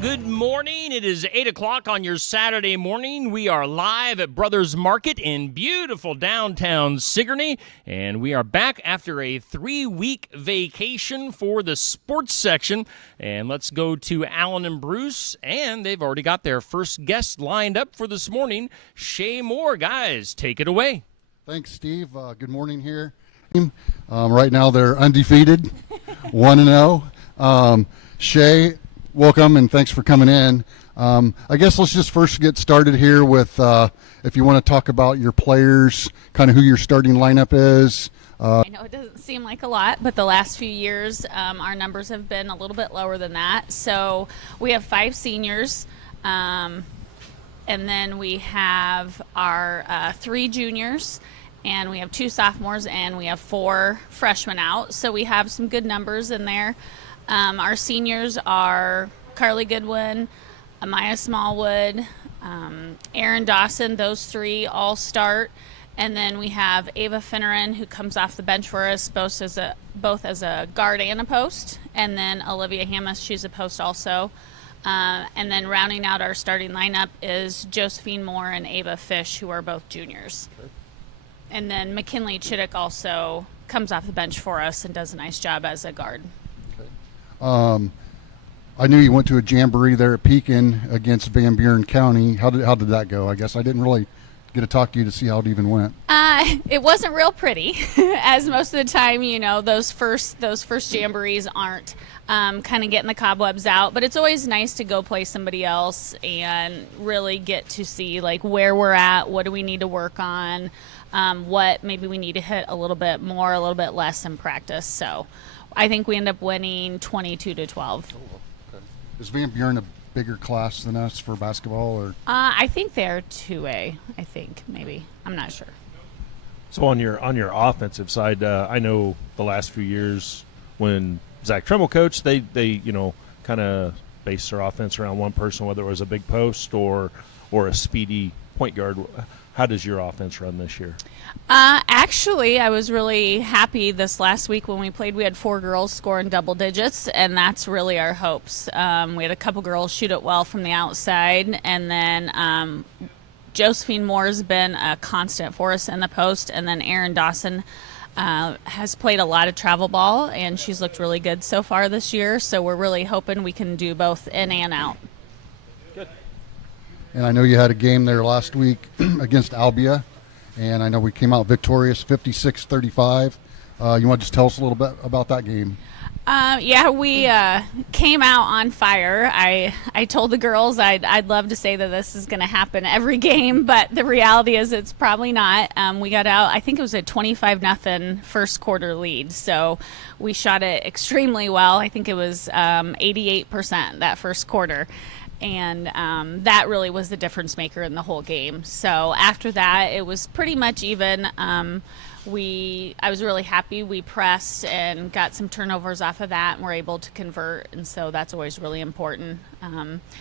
Good morning. It is 8 o'clock on your Saturday morning. We are live at Brothers Market in beautiful downtown Sigourney, and we are back after a 3-week vacation for the sports section. And let's go to Alan and Bruce, and they've already got their first guest lined up for this morning. Shay Moore, guys, take it away. Thanks, Steve. Good morning here. Right now they're undefeated, 1-0. Shay, welcome and thanks for coming in. I guess let's just first get started here with if you want to talk about your players, kind of who your starting lineup is. I know it doesn't seem like a lot, but the last few years our numbers have been a little bit lower than that. So we have 5 seniors, and then we have our 3 juniors, and we have 2 sophomores, and we have 4 freshmen out. So we have some good numbers in there. Our seniors are Carly Goodwin, Amaya Smallwood, Aaron Dawson. Those 3 all start. And then we have Ava Finneran, who comes off the bench for us both as a guard and a post. And then Olivia Hammis, she's a post also. And then rounding out our starting lineup is Josephine Moore and Ava Fish, who are both juniors. Okay. And then McKinley Chittick also comes off the bench for us and does a nice job as a guard. I knew you went to a jamboree there at Pekin against Van Buren County. How did that go? I guess I didn't really get to talk to you to see how it even went. It wasn't real pretty, as most of the time, you know, those first jamborees aren't kind of getting the cobwebs out. But it's always nice to go play somebody else and really get to see like where we're at, what do we need to work on, what maybe we need to hit a little bit more, a little bit less in practice. So I think we end up winning 22-12. Oh, okay. Is Van Buren a bigger class than us for basketball, or? I think they're 2A. I think maybe. I'm not sure. So on your offensive side, I know the last few years when Zach Tremble coached, they kind of based their offense around one person, whether it was a big post or a speedy point guard. How does your offense run this year? Actually, I was really happy this last week when we played. We had 4 girls score in double digits, and that's really our hopes. We had a couple girls shoot it well from the outside, and then Josephine Moore's been a constant for us in the post, and then Erin Dawson has played a lot of travel ball, and she's looked really good so far this year, so we're really hoping we can do both in and out. And I know you had a game there last week against Albia, and I know we came out victorious 56-35. You want to just tell us a little bit about that game? Yeah, we came out on fire. I told the girls I'd love to say that this is going to happen every game, but the reality is it's probably not. We got out, I think it was a 25-0 first quarter lead, so we shot it extremely well. I think it was 88% that first quarter. And that really was the difference maker in the whole game. So after that, it was pretty much even. I was really happy. We pressed and got some turnovers off of that, and were able to convert. And so that's always really important.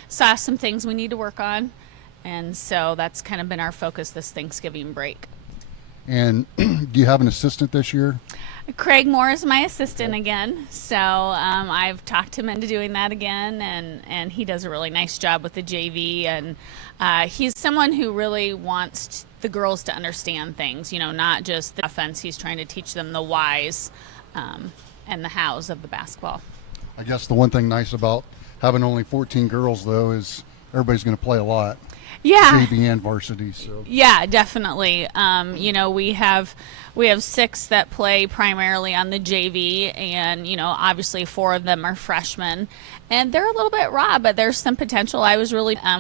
Saw some things we need to work on, and so that's kind of been our focus this Thanksgiving break. And do you have an assistant this year? Craig Moore is my assistant again, so I've talked him into doing that again, and he does a really nice job with the JV, and he's someone who really wants the girls to understand things, you know, not just the offense. He's trying to teach them the whys and the hows of the basketball. I guess the one thing nice about having only 14 girls, though, is everybody's going to play a lot. Yeah. JV and varsity. So. Yeah, definitely. You know, we have 6 that play primarily on the JV, and you know, obviously 4 of them are freshmen, and they're a little bit raw, but there's some potential.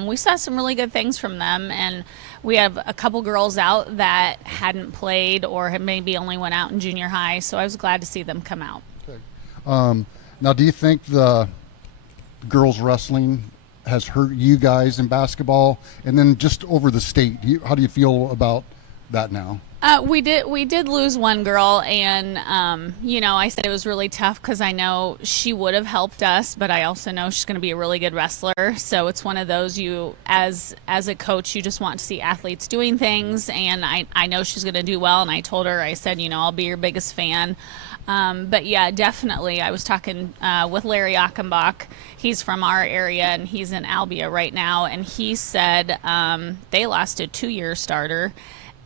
We saw some really good things from them, and we have a couple girls out that hadn't played or had maybe only went out in junior high, so I was glad to see them come out. Okay. Now, do you think the girls wrestling has hurt you guys in basketball, and then just over the state? How do you feel about that now? We did lose one girl, and I said it was really tough because I know she would have helped us, but I also know she's going to be a really good wrestler. So it's one of those, you as a coach, you just want to see athletes doing things, and I know she's going to do well. And I told her, I said, I'll be your biggest fan. But yeah, definitely. I was talking with Larry Achenbach. He's from our area, and he's in Albia right now. And he said they lost a 2-year starter,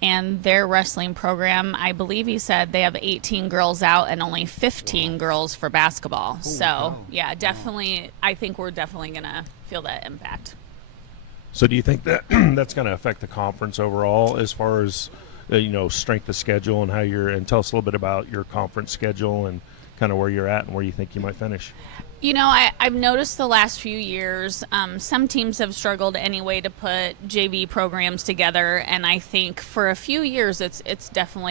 and their wrestling program, I believe he said they have 18 girls out and only 15 girls for basketball. So yeah, definitely. I think we're definitely going to feel that impact. So do you think that that's going to affect the conference overall as far as strength of schedule and and tell us a little bit about your conference schedule and kind of where you're at and where you think you might finish? I've noticed the last few years, some teams have struggled anyway to put JV programs together, and I think for a few years it's definitely